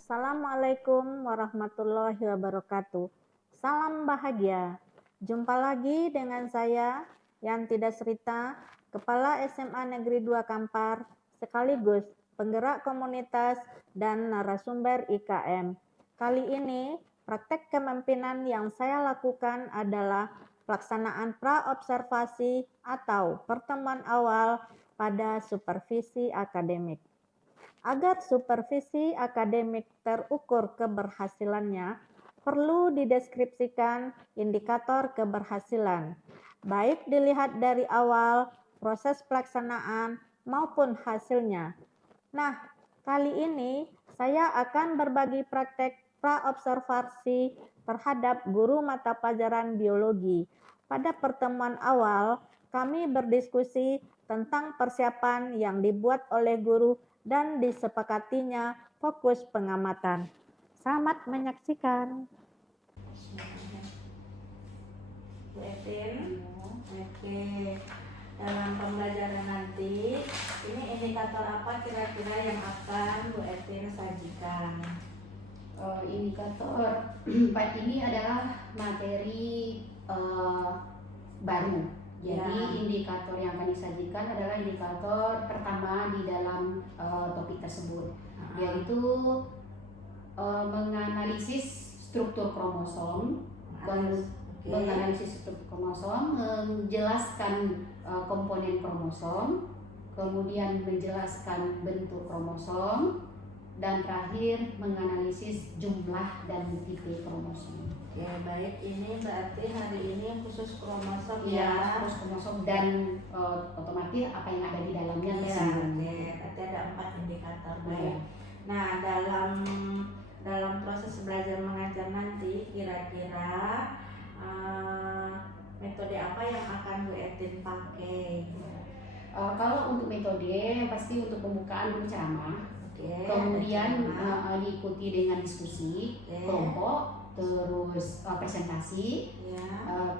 Assalamualaikum warahmatullahi wabarakatuh. Salam bahagia. Jumpa lagi dengan saya, Yanti Dasrita, Kepala SMA Negeri 2 Kampar, sekaligus penggerak komunitas dan narasumber IKM. Kali ini, praktek kepemimpinan yang saya lakukan adalah pelaksanaan pra-observasi atau pertemuan awal pada supervisi akademik. Agar supervisi akademik terukur keberhasilannya, perlu dideskripsikan indikator keberhasilan, baik dilihat dari awal, proses pelaksanaan, maupun hasilnya. Nah, kali ini saya akan berbagi praktek pra-observasi terhadap guru mata pelajaran biologi. Pada pertemuan awal, kami berdiskusi tentang persiapan yang dibuat oleh guru dan disepakatinya fokus pengamatan. Selamat menyaksikan. Bu Etin, oke. Dalam pembelajaran nanti, ini indikator apa kira-kira yang akan Bu Etin sajikan? Indikator part ini adalah materi baru. Jadi indikator yang akan disajikan adalah indikator pertama di dalam topik tersebut, yaitu menganalisis struktur kromosom, menganalisis struktur kromosom, menjelaskan komponen kromosom, kemudian menjelaskan bentuk kromosom, dan terakhir menganalisis jumlah dan tipe kromosom. Oke, baik. Ini berarti hari ini khusus kromosom ya. Khusus kromosom dan otomatis apa yang ada di dalamnya. Ya, oke. Berarti ada 4 indikator. Baik. Nah, dalam proses belajar mengajar nanti kira-kira metode apa yang akan Bu Etin pakai? Kalau untuk metode pasti untuk pembukaan berceramah. Kemudian diikuti dengan diskusi kelompok, terus presentasi.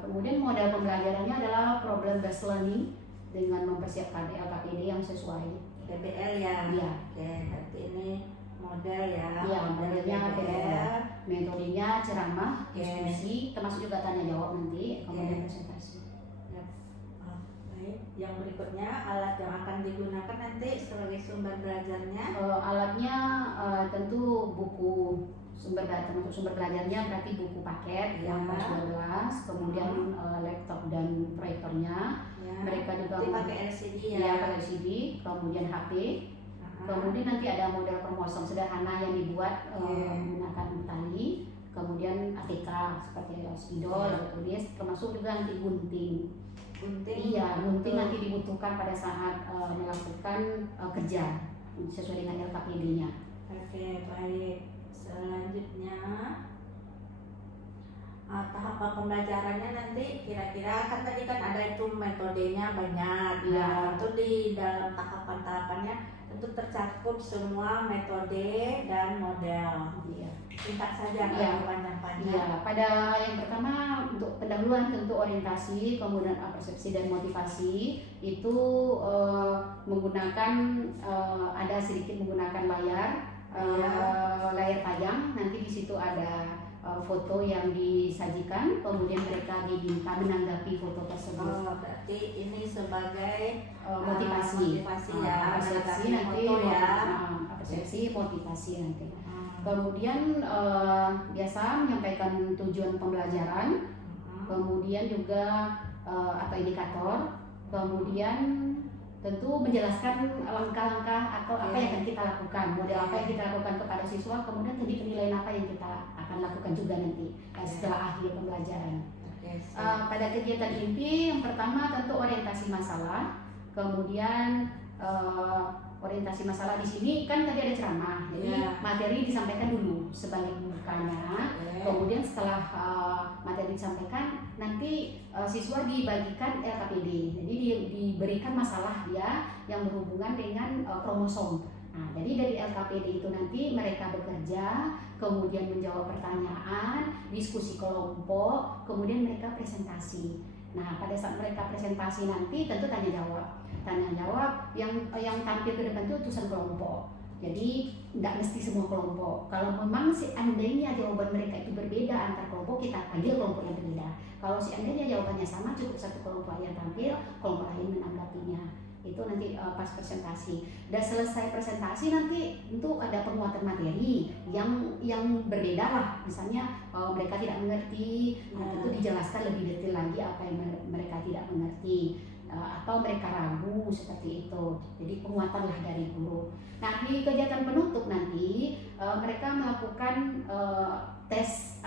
Kemudian model pembelajarannya adalah problem based learning dengan mempersiapkan LKPD yang sesuai. PBL ya. Iya. Oke, berarti ini model ya. Iya, modelnya PBL. Metodenya ceramah, diskusi, termasuk juga tanya jawab nanti, kemudian presentasi. Yang berikutnya, alat yang akan digunakan nanti sebagai sumber belajarnya? Alatnya tentu buku sumber belajarnya berarti buku paket yang kelas 12, kemudian laptop dan proyektornya. Mereka juga pakai LCD ya, pakai LCD, kemudian HP. Kemudian nanti ada model kromosom sederhana yang dibuat menggunakan tali, kemudian ATK seperti spidol, tulis, termasuk juga nanti gunting. Iya, gunting nanti dibutuhkan pada saat melakukan kerja sesuai dengan LKPD-nya. Oke, baik. Selanjutnya tahapan pembelajarannya nanti kira-kira kan tadi kan ada itu metodenya banyak. Ya. Tentu di dalam tahapan-tahapannya tentu tercakup semua metode dan model. Iya. Singkat saja, panjang-panjang. Iya, pada yang pertama untuk pendahuluan tentu orientasi, kemudian persepsi dan motivasi itu menggunakan ada sedikit menggunakan layar tajam. Nanti di situ ada foto yang disajikan, kemudian mereka diminta menanggapi foto tersebut. Berarti ini sebagai motivasi ya, persepsi nanti persepsi motivasi nanti. Kemudian biasa menyampaikan tujuan pembelajaran, kemudian juga atau indikator, kemudian tentu menjelaskan langkah-langkah atau apa yang akan kita lakukan, model apa yang kita lakukan kepada siswa, kemudian tadi penilaian apa yang kita akan lakukan juga nanti setelah akhir pembelajaran. Pada kegiatan inti yang pertama tentu orientasi masalah, kemudian orientasi masalah di sini kan tadi ada ceramah, jadi materi disampaikan dulu sebagai pembukanya. Kemudian setelah materi disampaikan, nanti siswa dibagikan LKPD, jadi diberikan masalah dia yang berhubungan dengan kromosom. Nah, jadi dari LKPD itu nanti mereka bekerja, kemudian menjawab pertanyaan, diskusi kelompok, kemudian mereka presentasi. Nah, pada saat mereka presentasi nanti tentu tanya jawab yang tampil ke depan itu utusan kelompok. Jadi nggak mesti semua kelompok. Kalau memang seandainya jawaban mereka itu berbeda antar kelompok, kita panggil kelompok yang berbeda. Kalau seandainya jawabannya sama, cukup satu kelompok yang tampil, kelompok lain menanggapinya. Itu nanti pas presentasi. Dan selesai presentasi nanti tentu ada penguatan materi yang berbeda lah. Misalnya mereka tidak mengerti, tentu dijelaskan lebih detail lagi apa yang mereka tidak mengerti. Atau mereka ragu seperti itu. Jadi penguatan lah dari guru. Nah, di kegiatan penutup nanti mereka melakukan tes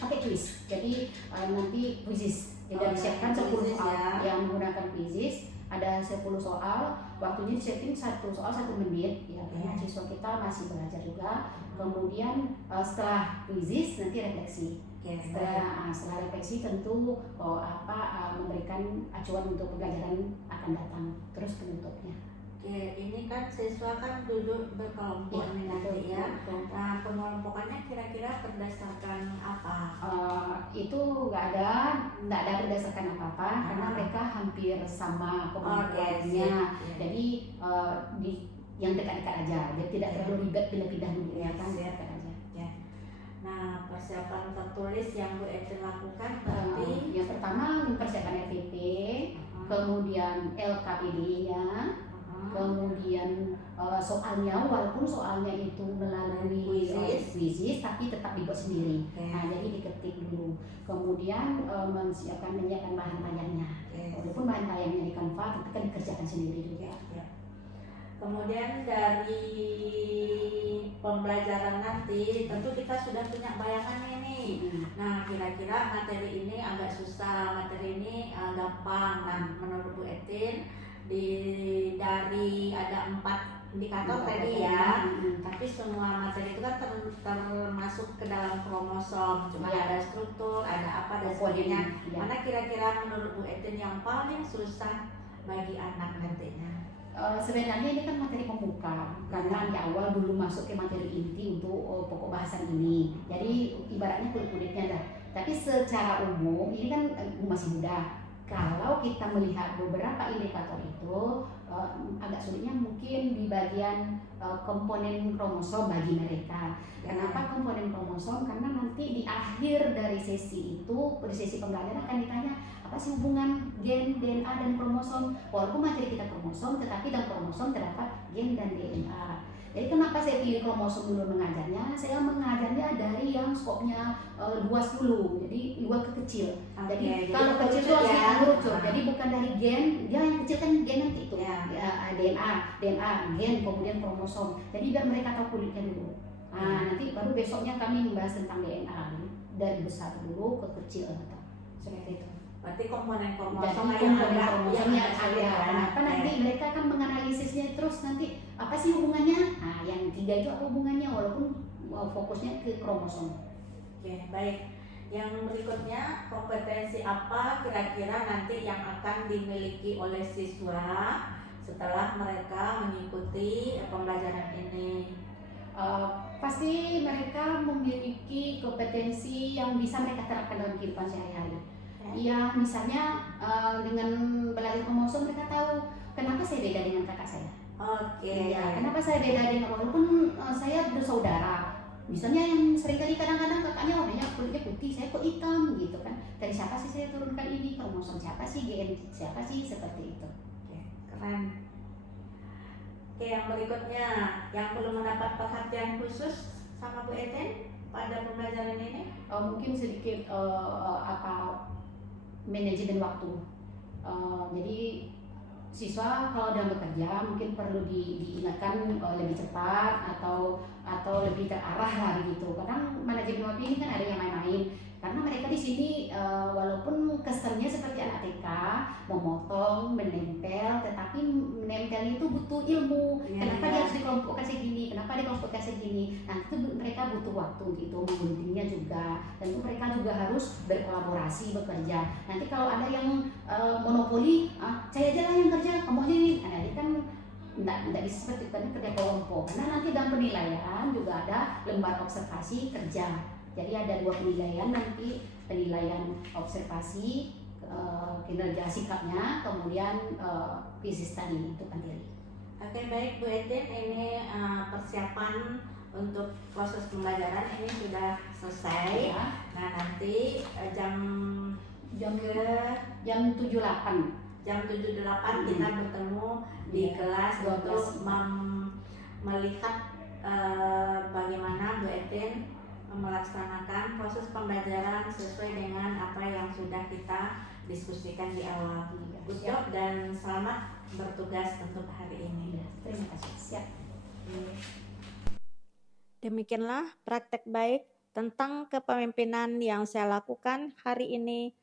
pakai quiz. Jadi nanti quizzes. Jadi disiapkan 10 soal yang menggunakan quizzes. Ada 10 soal, waktunya disetting 1 soal 1 menit ya, karena siswa kita masih belajar juga. Kemudian setelah quizzes nanti refleksi. Setelah refleksi tentu memberikan acuan untuk pembelajaran akan datang, terus penutupnya. Oke, ini kan siswa kan duduk berkelompok nih nanti ya. Nah, pengelompokannya kira-kira berdasarkan apa? Itu nggak ada berdasarkan apa-apa karena mereka hampir sama kelompoknya. Jadi yang dekat-dekat aja, dia tidak terlalu ribet pindah-pindah ya kan, dekat aja. Nah, persiapan tertulis yang Bu Etin lakukan berarti yang pertama persiapan RPP, kemudian LKPD-nya, kemudian soalnya, walaupun soalnya itu melalui quizzes tapi tetap dibuat sendiri. Nah, jadi diketik dulu. Kemudian menyiapkan bahan tayangnya. Walaupun bahan tayangnya di Canva, tapi kan dikerjakan sendiri juga. Kemudian dari pembelajaran nanti tentu kita sudah punya bayangan ini. Nah, kira-kira materi ini agak susah, materi ini gampang. Nah, menurut Bu Etin dari ada 4 indikator tadi ya, tapi semua materi itu kan termasuk ke dalam kromosom, cuma ada struktur, ada apa dan sebagainya. Mana kira-kira menurut Bu Etin yang paling susah bagi anak nantinya? Sebenarnya ini kan materi pembuka karena di awal dulu masuk ke materi inti untuk pokok bahasan ini. Jadi ibaratnya kulit-kulitnya dah. Tapi secara umum ini kan masih muda. Kalau kita melihat beberapa indikator itu agak sulitnya mungkin di bagian komponen kromosom bagi mereka. Kenapa komponen kromosom? Karena nanti di akhir dari sesi itu, di sesi pembelajaran akan ditanya apa sih hubungan gen, DNA dan kromosom. Walaupun materi kita kromosom, tetapi dalam kromosom terdapat gen dan DNA. Jadi kenapa saya pilih kromosom dulu mengajarnya? Saya mengajarnya dari yang skopnya luas dulu, jadi luas ke kecil. Jadi kalau kecil itu harus kerucut. Jadi bukan dari gen, dia yang kecil kan gen nanti itu. DNA, gen, kemudian kromosom. Jadi biar mereka tahu kulitnya dulu. Nah, nanti baru besoknya kami membahas tentang DNA dari besar dulu ke kecil atau seperti itu. Berarti komponen kromosom yang ada. Kenapa nanti mereka akan menganalisisnya terus nanti apa sih hubungannya? Nah, yang 3 itu apa hubungannya walaupun fokusnya ke kromosom. Oke, baik. Yang berikutnya, kompetensi apa kira-kira nanti yang akan dimiliki oleh siswa setelah mereka mengikuti pembelajaran ini? Pasti mereka memiliki kompetensi yang bisa mereka terapkan dalam kehidupan sehari-hari. Ya, misalnya dengan belajar kromosom mereka tahu kenapa saya beda dengan kakak saya. Ya, kenapa saya beda dengan, walaupun saya bersaudara. Misalnya yang seringkali kadang-kadang kakaknya warnanya kulitnya putih, saya kok hitam gitu kan. Dari siapa sih saya turunkan ini, kromosom siapa sih, gen siapa sih, seperti itu. Keren. Oke, yang berikutnya yang belum mendapat perhatian khusus sama Bu Etin pada pembelajaran ini? Mungkin sedikit manajemen waktu. Jadi siswa kalau dalam bekerja mungkin perlu diingatkan lebih cepat atau lebih terarah lah begitu. Kadang manajemen waktu ini kan ada yang main-main. Karena mereka di sini walaupun kesannya seperti anak TK, memotong, menempel, tetapi menempel itu butuh ilmu. Kenapa dia harus dikelompokkan segini? Kenapa dikelompokkan segini? Nah, itu mereka butuh waktu gitu, mengguntingnya juga. Tentu mereka juga harus berkolaborasi, bekerja. Nanti kalau ada yang monopoli, saya aja lah yang kerja, kamu aja ini. Nah, ini kan tidak bisa seperti itu, karena kerja kelompok. Karena nanti dalam penilaian juga ada lembar observasi kerja. Jadi ada 2 penilaian nanti, penilaian observasi kinerja sikapnya, kemudian quizzes tadi itu materi. Oke, baik Bu Etin, ini persiapan untuk proses pembelajaran ini sudah selesai. Ya. Nah, nanti jam Jam ke jam 7.08. jam 7.08 kita bertemu di Iya, kelas 12. untuk melihat bagaimana Bu Etin melaksanakan proses pembelajaran sesuai dengan apa yang sudah kita diskusikan di awal. Iya, Good siap. job dan selamat bertugas untuk hari ini. Iya, terima kasih. Siap. Demikianlah praktek baik tentang kepemimpinan yang saya lakukan hari ini.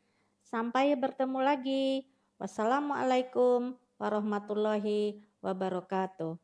Sampai bertemu lagi. Wassalamualaikum warahmatullahi wabarakatuh.